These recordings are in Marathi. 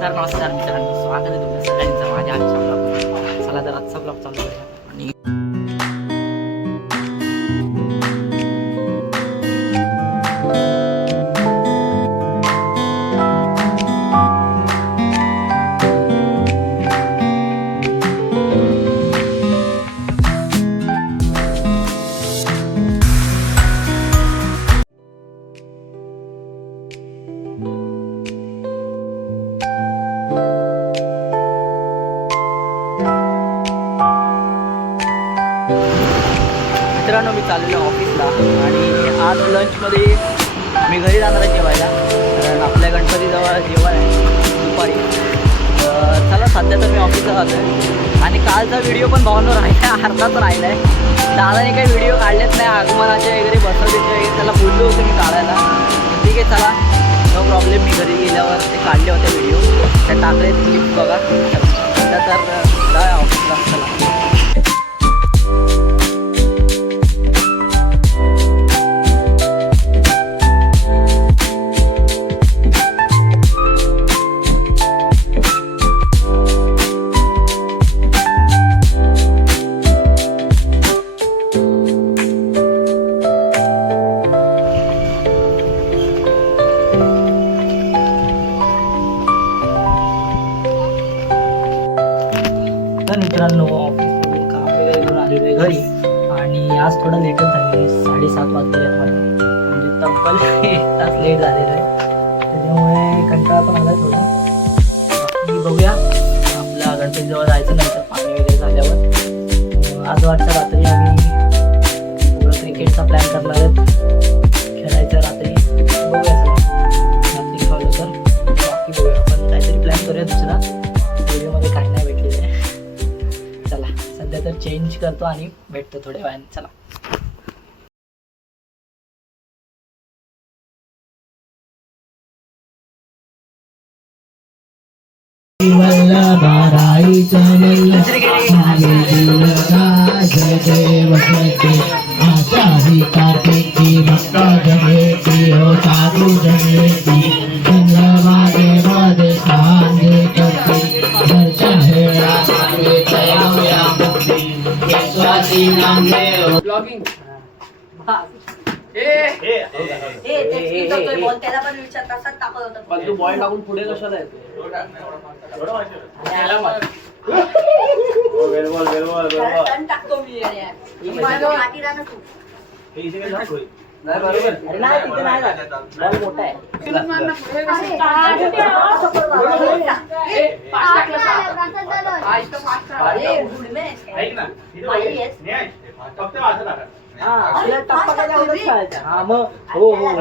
तर नमस्कार मित्रांनो, स्वागत आहे तुमच्या सगळ्यांचं माझ्या आजच्या ब्लॉग. चला तर आजचा ब्लॉग चालू करूया. आणि मित्रांनो, मी चाललेलो ऑफिसला आणि आज लंचमध्ये मी घरी जाणार आहे जेवायला, कारण आपल्या गणपतीजवळ जेवण आहे दुपारी. चला सध्या तर मी ऑफिसला जातो आहे. आणि कालचा व्हिडिओ पण भावांवर राहिला, अर्धाच राहिला आहे. दादाने काही व्हिडिओ काढलेच नाही आगमनाचे वगैरे, बसवलेचे वगैरे. त्याला बोललो होतो मी काढायला. ठीक आहे, चला नो प्रॉब्लेम. मी घरी गेल्यावर ते काढले होते व्हिडिओ, ते टाकले क्लिप बघा. सध्या तर जाऊया ऑफिसला. चला मित्रांनो, ऑफिसमधून काम वगैरे घेऊन आलेलो आहे घरी. आणि आज थोडं लेटच झालेलं आहे, 7:30 वाजता म्हणजे तब्बल 1 तास लेट झालेलं आहे. त्याच्यामुळे कंटाळा पण आला थोडा. बाकी बघूया, आपल्या गणपतीजवळ जायचं नंतर पाणी वगैरे झाल्यावर. आज वाटतं रात्री आम्ही थोडं क्रिकेटचा प्लॅन करणार आहेत, खेळायचं रात्री. बघूया रात्री खावलं तर. बाकी बघूया, आपण काहीतरी प्लॅन करूया दुसरा. व्हिडिओमध्ये काही नाही भेटलेलं आहे. चला सध्या तर चेंज करतो आणि भेटतो थोड्या वेळाने. चला ब्लॉगिंग पण तू बॉल टाकून पुढे कशाला येतो? टाकतो मी. नाही बरोबर. अरे नाही, तिथे नाही जात. बॉल मोठा आहे. आपल्याला टप्पा काय एवढंच खेळायचा. हा मग हो हो हो.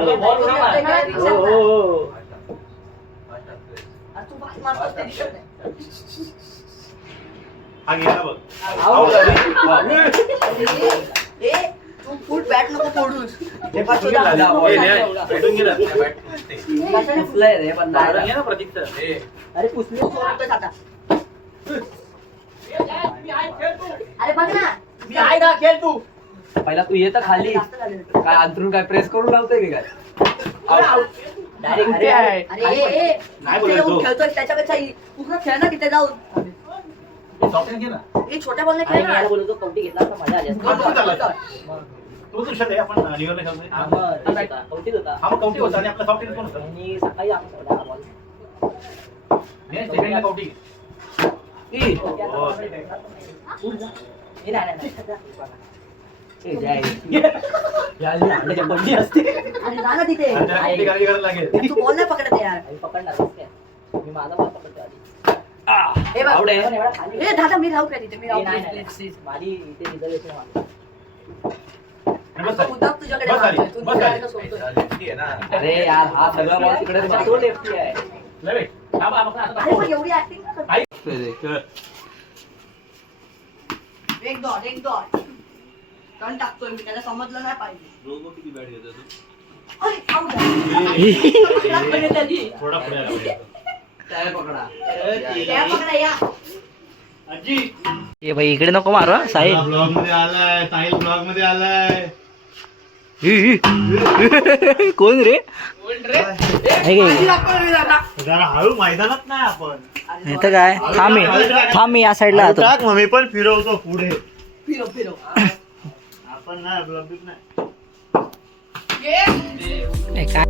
तू फुट बॅट नको फोडूस. अरे पुसली आता. अरे बघ ना, मी आहे ना, खेळ तू. पहिला तू येतं खाली काय अंतरून काय प्रेस करून लावतोय की काय? डायरेक्ट खेळतोय त्याच्यापेक्षा पूर्ण खेळ ना तिथे जाऊन. छोट्या बॉलने खेळ बोलतो. कवटी घेतला तर मजा आली. सकाळी बॉल नाही पकडत यार. पकडणार मी, माझा बॉल पकडतो आधी. दादा मी राहू का तिथे? मी माझी इथे रिझर्वेशन. अरे यार, हा सगळा बॉल तिकडे आहे. एवढी ऍक्टिंग. एक डॉट टर्न टाकतोय मी, त्याला समजलं नाही पाहिजे. किती बॅट घेतो तू? थोडा पुढे भाई, इकडे नको मारू. साहिल ब्लॉग मध्ये आलाय. कोण रे जरा हळू मैदानात नाही आपण. नाही तर काय थांब मी या साईडला हळू जातो. टाक, मग मी पण फिरवतो पुढे. फिरव आपण नाही ब्लॉगिंग नाही. काय